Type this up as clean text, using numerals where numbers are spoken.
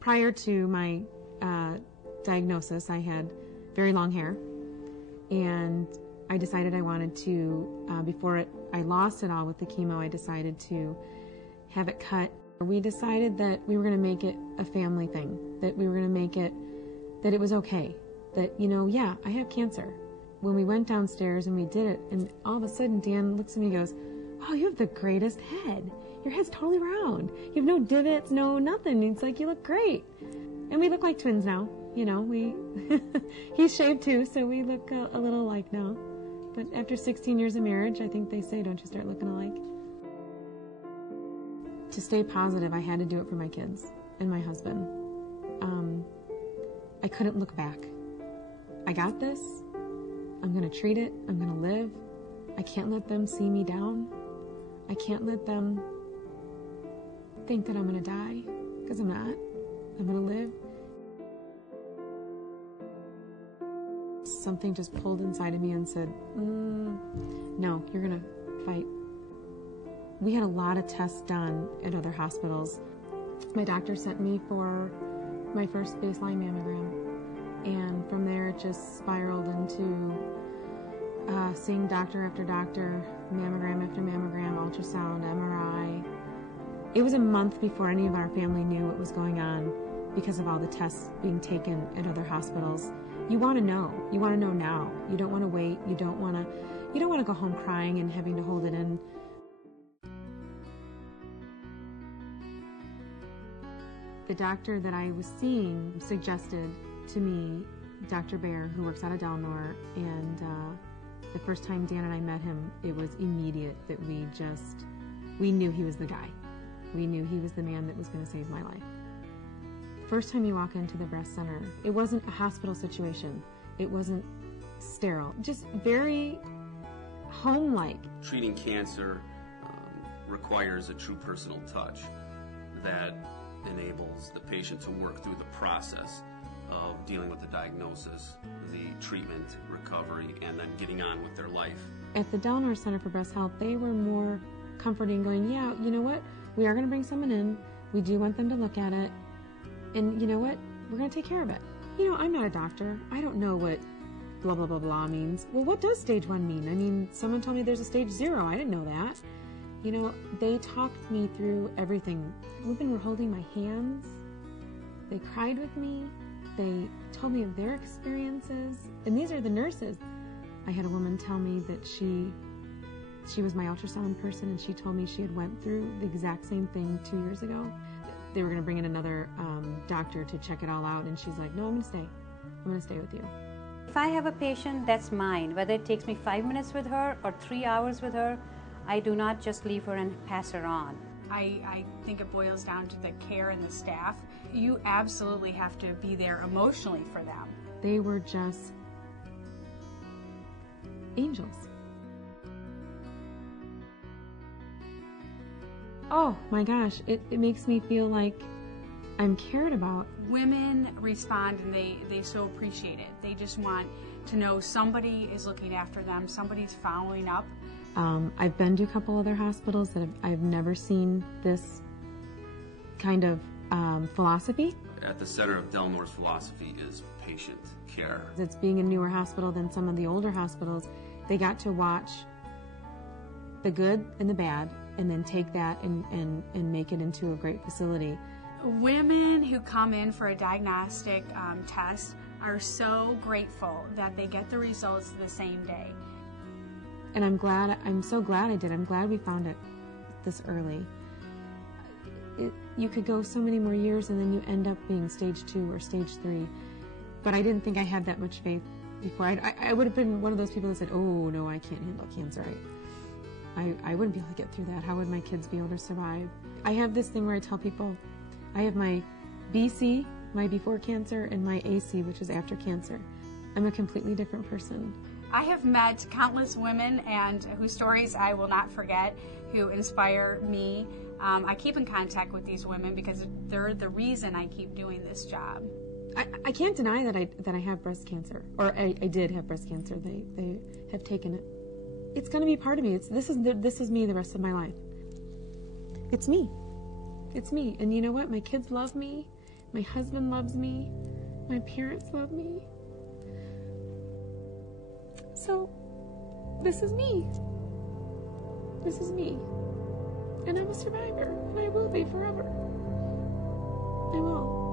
Prior to my diagnosis, I had very long hair, and I decided I wanted to, before I lost it all with the chemo, I decided to have it cut. We decided that we were going to make it a family thing, that we were going to make it, that it was okay, that, yeah, I have cancer. When we went downstairs and we did it, and all of a sudden Dan looks at me and goes, "Oh, you have the greatest head. Your head's totally round. You have no divots, no nothing." It's like, "You look great." And we look like twins now. He's shaved too, so we look a little alike now. But after 16 years of marriage, I think they say, don't you start looking alike? To stay positive, I had to do it for my kids and my husband. I couldn't look back. I got this. I'm going to treat it. I'm going to live. I can't let them see me down. I can't let them think that I'm going to die, because I'm not. I'm going to live. Something just pulled inside of me and said, no, you're going to fight. We had a lot of tests done at other hospitals. My doctor sent me for my first baseline mammogram, and from there it just spiraled into seeing doctor after doctor, mammogram after mammogram, ultrasound, MRI. It was a month before any of our family knew what was going on because of all the tests being taken at other hospitals. You want to know. You want to know now. You don't want to wait. You don't want to go home crying and having to hold it in. The doctor that I was seeing suggested to me Dr. Bear, who works out of Delnor, and the first time Dan and I met him, it was immediate that we knew he was the guy. We knew he was the man that was going to save my life. First time you walk into the breast center, it wasn't a hospital situation. It wasn't sterile. Just very home-like. Treating cancer requires a true personal touch that enables the patient to work through the process of dealing with the diagnosis, the treatment, recovery, and then getting on with their life. At the Delnor Center for Breast Health, they were more comforting, going, yeah, you know what? We are going to bring someone in. We do want them to look at it. And you know what? We're going to take care of it. I'm not a doctor. I don't know what blah, blah, blah, blah means. Well, what does stage 1 mean? I mean, someone told me there's a stage 0. I didn't know that. They talked me through everything. Women were holding my hands. They cried with me. They told me of their experiences. And these are the nurses. I had a woman tell me that she was my ultrasound person, and she told me she had went through the exact same thing 2 years ago. They were going to bring in another doctor to check it all out, and she's like, no, I'm going to stay. I'm going to stay with you. If I have a patient, that's mine. Whether it takes me 5 minutes with her or 3 hours with her, I do not just leave her and pass her on. I think it boils down to the care and the staff. You absolutely have to be there emotionally for them. They were just angels. Oh my gosh, it makes me feel like I'm cared about. Women respond, and they so appreciate it. They just want to know somebody is looking after them, somebody's following up. I've been to a couple other hospitals that I've never seen this kind of philosophy. At the center of Delnor's philosophy is patient care. It's being a newer hospital than some of the older hospitals. They got to watch the good and the bad, and then take that and make it into a great facility. Women who come in for a diagnostic test are so grateful that they get the results the same day. And I'm so glad I did. I'm glad we found it this early. You could go so many more years and then you end up being stage 2 or stage 3. But I didn't think I had that much faith before. I would have been one of those people that said, oh no, I can't handle cancer. I wouldn't be able to get through that. How would my kids be able to survive? I have this thing where I tell people, I have my BC, my before cancer, and my AC, which is after cancer. I'm a completely different person. I have met countless women and whose stories I will not forget, who inspire me. I keep in contact with these women because they're the reason I keep doing this job. I can't deny that I have breast cancer, or I did have breast cancer. They have taken it. It's going to be part of me. This is me the rest of my life. It's me. It's me. And you know what? My kids love me. My husband loves me. My parents love me. So, this is me. This is me. And I'm a survivor, and I will be forever. I will.